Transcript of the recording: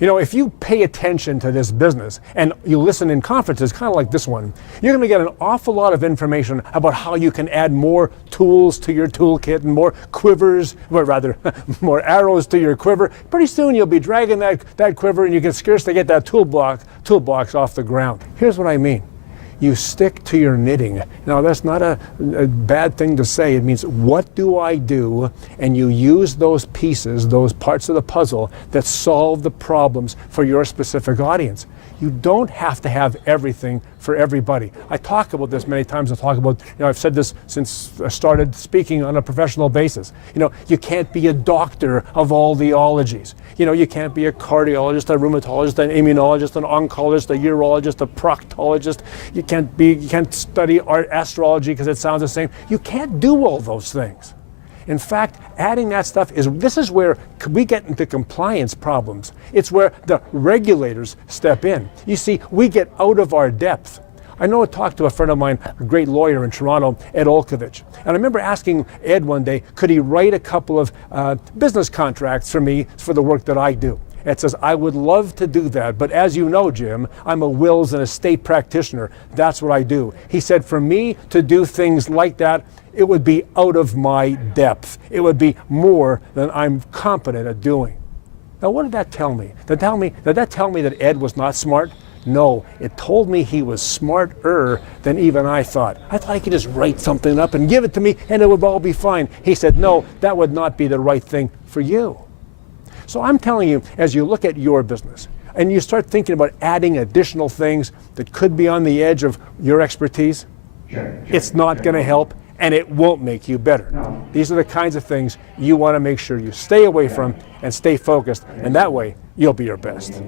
You know, if you pay attention to this business and you listen in conferences, kind of like this one, you're going to get an awful lot of information about how you can add more tools to your toolkit and more quivers, or rather, more arrows to your quiver. Pretty soon you'll be dragging that quiver and you can scarcely get that toolbox off the ground. Here's what I mean. You stick to your knitting. Now, that's not a bad thing to say. It means, what do I do? And you use those pieces, those parts of the puzzle that solve the problems for your specific audience. You don't have to have everything for everybody. I talk about this many times. I've said this since I started speaking on a professional basis. You know, you can't be a doctor of all the ologies. You know, you can't be a cardiologist, a rheumatologist, an immunologist, an oncologist, a urologist, a proctologist. You can't study astrology because it sounds the same. You can't do all those things. In fact, adding that stuff this is where we get into compliance problems. It's where the regulators step in. You see, we get out of our depth. I talked to a friend of mine, a great lawyer in Toronto, Ed Olkovich. And I remember asking Ed one day, could he write a couple of business contracts for me for the work that I do? Ed says, I would love to do that, but as you know, Jim, I'm a wills and estate practitioner. That's what I do. He said, for me to do things like that, it would be out of my depth. It would be more than I'm competent at doing. Now, what did that tell me? Did that tell me that Ed was not smart? No, it told me he was smarter than even I thought. I thought he could just write something up and give it to me and it would all be fine. He said, no, that would not be the right thing for you. So I'm telling you, as you look at your business and you start thinking about adding additional things that could be on the edge of your expertise, it's not going to help and it won't make you better. These are the kinds of things you want to make sure you stay away from and stay focused, and that way you'll be your best.